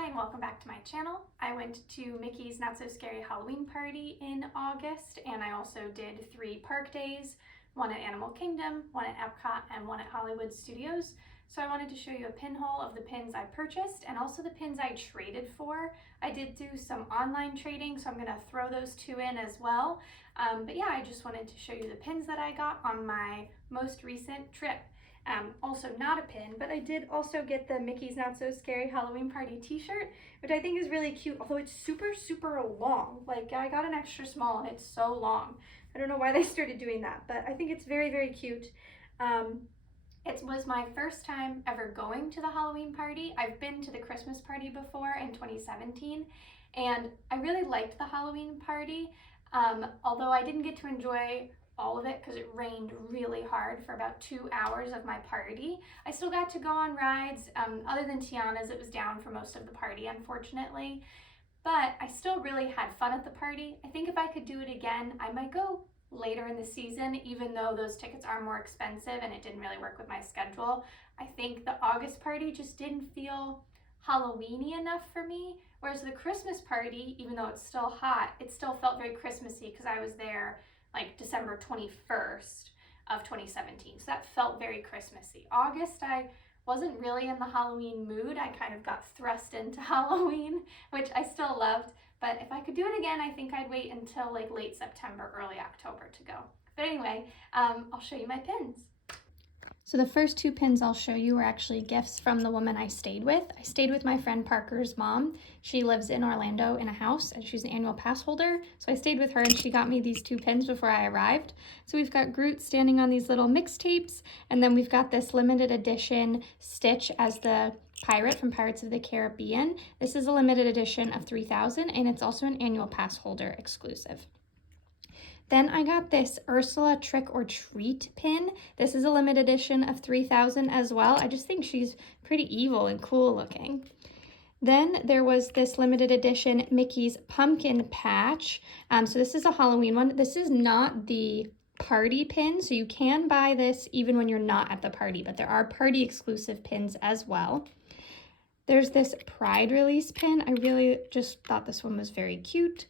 Hi and welcome back to my channel. I went to Mickey's Not So Scary Halloween party in August, and I also did 3 park days, one at Animal Kingdom, one at EPCOT, and one at Hollywood Studios. So I wanted to show you a pinhole of the pins I purchased and also the pins I traded for. I did do some online trading, so I'm going to throw those 2 in as well. But yeah, I just wanted to show you the pins that I got on my most recent trip. Also not a pin, but I did also get the Mickey's Not So Scary Halloween Party t-shirt, which I think is really cute, although it's super long. Like, I got an extra small and it's so long. I don't know why they started doing that, but I think it's very cute. It was my first time ever going to the Halloween party. I've been to the Christmas party before in 2017, and I really liked the Halloween party, although I didn't get to enjoy all of it because it rained really hard for about 2 hours of my party. I still got to go on rides, other than Tiana's. It was down for most of the party, unfortunately, but I still really had fun at the party. I think if I could do it again, I might go later in the season, even though those tickets are more expensive and it didn't really work with my schedule. I think the August party just didn't feel Halloween-y enough for me, whereas the Christmas party, even though it's still hot, it still felt very Christmassy because I was there like December 21st of 2017. So that felt very Christmassy. August, I wasn't really in the Halloween mood. I kind of got thrust into Halloween, which I still loved. But if I could do it again, I think I'd wait until like late September, early October to go. But anyway, I'll show you my pins. So the first 2 pins I'll show you are actually gifts from the woman I stayed with. I stayed with my friend Parker's mom. She lives in Orlando in a house, and she's an annual pass holder. So I stayed with her, and she got me these 2 pins before I arrived. So we've got Groot standing on these little mixtapes, and then we've got this limited edition Stitch as the pirate from Pirates of the Caribbean. This is a limited edition of 3,000, and it's also an annual pass holder exclusive. Then I got this Ursula Trick or Treat pin. This is a limited edition of 3,000 as well. I just think she's pretty evil and cool looking. Then there was this limited edition Mickey's Pumpkin Patch. So this is a Halloween one. This is not the party pin, so you can buy this even when you're not at the party, but there are party exclusive pins as well. There's this Pride Release pin. I really just thought this one was very cute.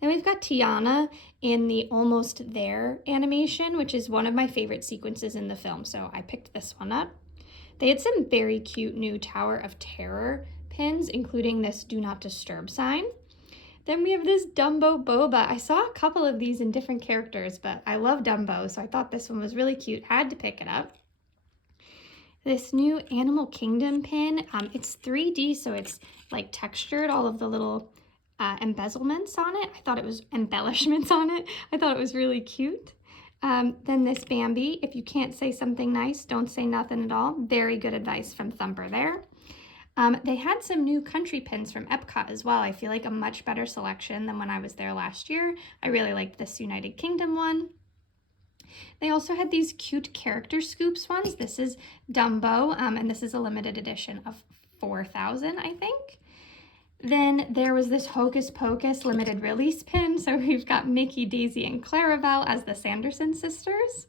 Then we've got Tiana in the Almost There animation, which is one of my favorite sequences in the film, so I picked this one up. They had some very cute new Tower of Terror pins, including this Do Not Disturb sign. Then we have this Dumbo Boba. I saw a couple of these in different characters, but I love Dumbo, so I thought this one was really cute. Had to pick it up. This new Animal Kingdom pin, it's 3D, so it's like textured, all of the little embezzlements on it. I thought it was embellishments on it. I thought it was really cute. Then this Bambi, if you can't say something nice, don't say nothing at all. Very good advice from Thumper there. They had some new country pins from EPCOT as well. I feel like a much better selection than when I was there last year. I really liked this United Kingdom one. They also had these cute character scoops ones. This is Dumbo, and this is a limited edition of 4,000, I think. Then there was this Hocus Pocus limited release pin. So we've got Mickey, Daisy, and Clarabelle as the Sanderson sisters.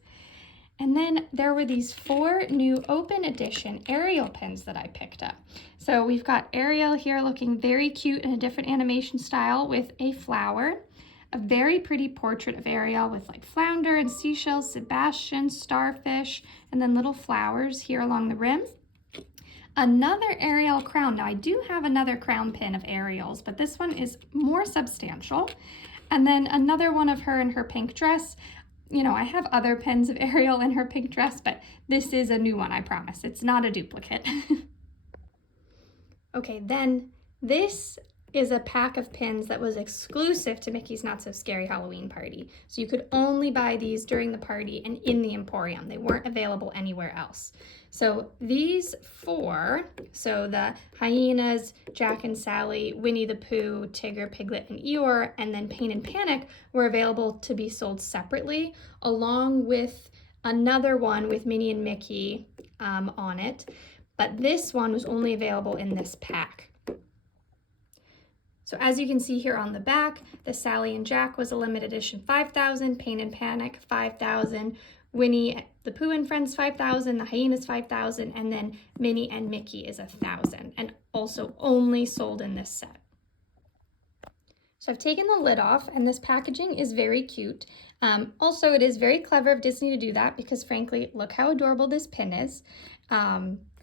And then there were these 4 new open edition Ariel pins that I picked up. So we've got Ariel here looking very cute in a different animation style with a flower. A very pretty portrait of Ariel with like flounder and seashells, Sebastian, starfish, and then little flowers here along the rim. Another Ariel crown. Now I do have another crown pin of Ariel's, but this one is more substantial. And then another one of her in her pink dress. You know, I have other pins of Ariel in her pink dress, but this is a new one, I promise. It's not a duplicate. Okay, then this is a pack of pins that was exclusive to Mickey's Not So Scary Halloween Party. So you could only buy these during the party and in the Emporium. They weren't available anywhere else. So these 4, so the hyenas, Jack and Sally, Winnie the Pooh, Tigger, Piglet, and Eeyore, and then Pain and Panic were available to be sold separately, along with another one with Minnie and Mickey on it. But this one was only available in this pack. So as you can see here on the back, the Sally and Jack was a limited edition 5,000, Pain and Panic 5,000, Winnie the Pooh and Friends 5,000, the Hyenas 5,000, and then Minnie and Mickey is 1,000. And also only sold in this set. So I've taken the lid off, and this packaging is very cute. Also, it is very clever of Disney to do that because, frankly, look how adorable this pin is.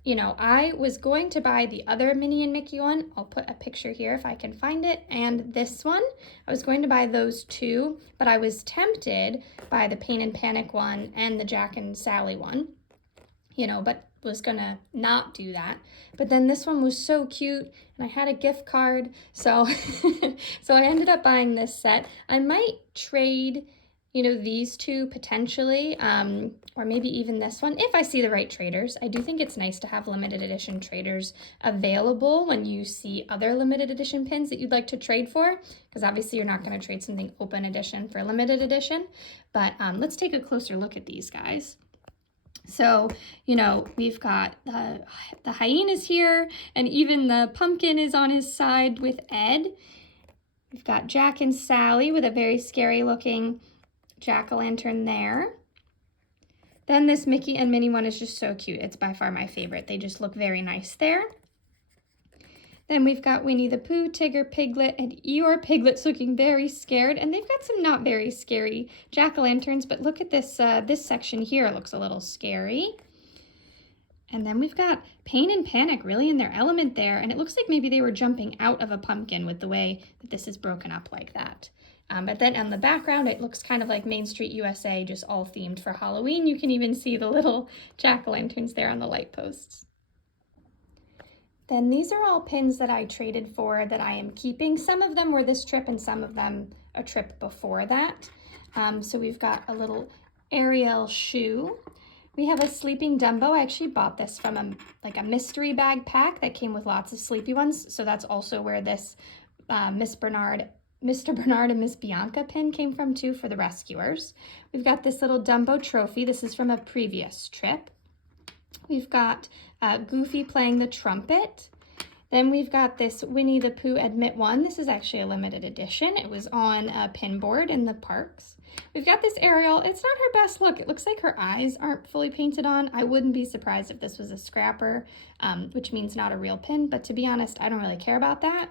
You know, I was going to buy the other Minnie and Mickey one. I'll put a picture here if I can find it. And this one, I was going to buy those two, but I was tempted by the Pain and Panic one and the Jack and Sally one, you know, but was gonna not do that. But then this one was so cute and I had a gift card. So, so I ended up buying this set. I might trade, you know, these two potentially, or maybe even this one, if I see the right traders. I do think it's nice to have limited edition traders available when you see other limited edition pins that you'd like to trade for, because obviously you're not going to trade something open edition for limited edition. But let's take a closer look at these guys. So, you know, we've got the hyenas here, and even the pumpkin is on his side with Ed. We've got Jack and Sally with a very scary looking jack-o'-lantern there. Then this Mickey and Minnie one is just so cute. It's by far my favorite. They just look very nice there. Then we've got Winnie the Pooh, Tigger, Piglet, and Eeyore. Piglet's looking very scared, and they've got some not very scary jack-o'-lanterns, but look at this, this section here. It looks a little scary. And then we've got Pain and Panic really in their element there, and it looks like maybe they were jumping out of a pumpkin with the way that this is broken up like that. But then on the background, it looks kind of like Main Street USA, just all themed for Halloween. You can even see the little jack-o'-lanterns there on the light posts. Then these are all pins that I traded for that I am keeping. Some of them were this trip and some of them a trip before that. So we've got a little Ariel shoe. We have a Sleeping Dumbo. I actually bought this from a mystery bag pack that came with lots of sleepy ones. So that's also where this Mr. Bernard and Miss Bianca pin came from too for the rescuers. We've got this little Dumbo trophy. This is from a previous trip. We've got Goofy playing the trumpet. Then we've got this Winnie the Pooh Admit One. This is actually a limited edition. It was on a pin board in the parks. We've got this Ariel. It's not her best look. It looks like her eyes aren't fully painted on. I wouldn't be surprised if this was a scrapper, which means not a real pin, but to be honest, I don't really care about that.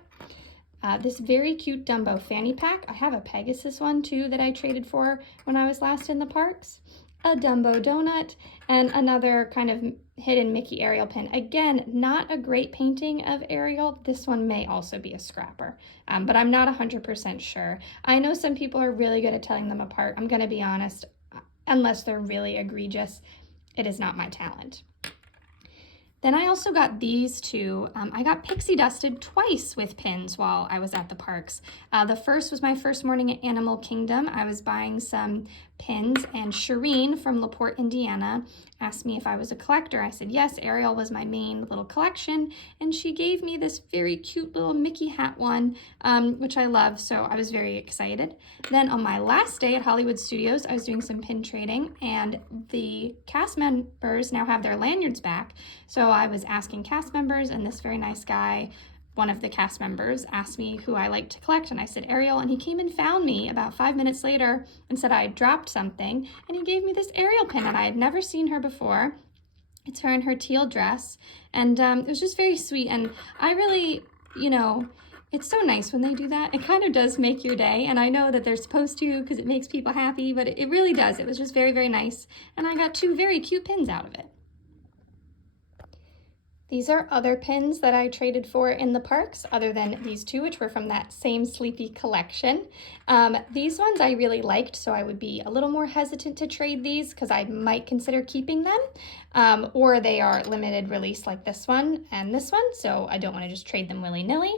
This very cute Dumbo fanny pack. I have a Pegasus one too that I traded for when I was last in the parks. A Dumbo donut, and another kind of hidden Mickey Ariel pin. Again, not a great painting of Ariel. This one may also be a scrapper, but I'm not 100% sure. I know some people are really good at telling them apart. I'm going to be honest, unless they're really egregious, it is not my talent. Then I also got these two. I got pixie dusted twice with pins while I was at the parks. The first was my first morning at Animal Kingdom. I was buying some pins, and Shireen from LaPorte, Indiana, asked me if I was a collector. I said yes, Ariel was my main little collection, and she gave me this very cute little Mickey hat one, which I love, so I was very excited. Then on my last day at Hollywood Studios, I was doing some pin trading, and the cast members now have their lanyards back, so I was asking cast members, and this very nice guy, one of the cast members, asked me who I like to collect, and I said Ariel, and he came and found me about 5 minutes later and said I had dropped something, and he gave me this Ariel pin, and I had never seen her before. It's her in her teal dress, and it was just very sweet, and I really, you know, it's so nice when they do that. It kind of does make your day, and I know that they're supposed to because it makes people happy, but it really does. It was just very, very nice, and I got two very cute pins out of it. These are other pins that I traded for in the parks, other than these two, which were from that same Sleepy collection. These ones I really liked, so I would be a little more hesitant to trade these because I might consider keeping them, or they are limited release like this one and this one, so I don't want to just trade them willy-nilly.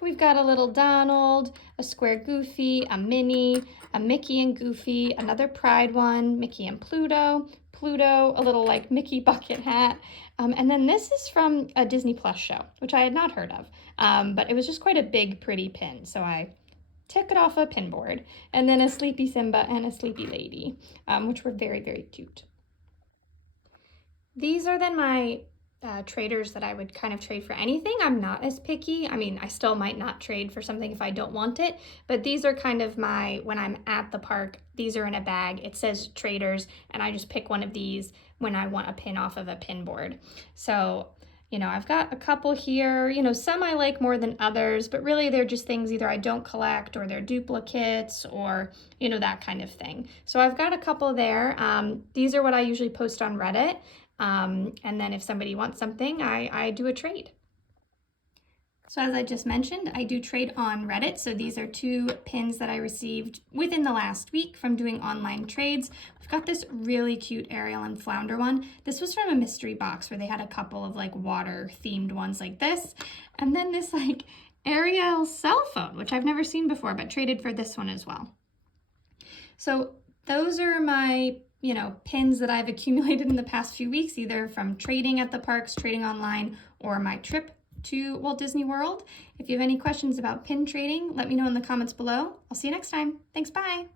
We've got a little Donald, a square Goofy, a Minnie, a Mickey and Goofy, another Pride one, Mickey and Pluto, a little like Mickey bucket hat. And then this is from a Disney Plus show, which I had not heard of, but it was just quite a big, pretty pin. So I took it off a pin board, and then a Sleepy Simba and a Sleepy Lady, which were very, very cute. These are then my traders that I would kind of trade for anything. I'm not as picky. I mean, I still might not trade for something if I don't want it, but these are kind of my, when I'm at the park, these are in a bag. It says traders, and I just pick one of these when I want a pin off of a pin board. So, You know, I've got a couple here, you know, some I like more than others, but really they're just things either I don't collect or they're duplicates or, you know, that kind of thing. So I've got a couple there. These are what I usually post on Reddit. And then if somebody wants something, I do a trade. So as I just mentioned, I do trade on Reddit. So these are 2 pins that I received within the last week from doing online trades. I've got this really cute Ariel and Flounder one. This was from a mystery box where they had a couple of like water themed ones like this. And then this like Ariel cell phone, which I've never seen before, but traded for this one as well. So those are my, you know, pins that I've accumulated in the past few weeks, either from trading at the parks, trading online, or my trip to Walt Disney World. If you have any questions about pin trading, let me know in the comments below. I'll see you next time. Thanks, bye.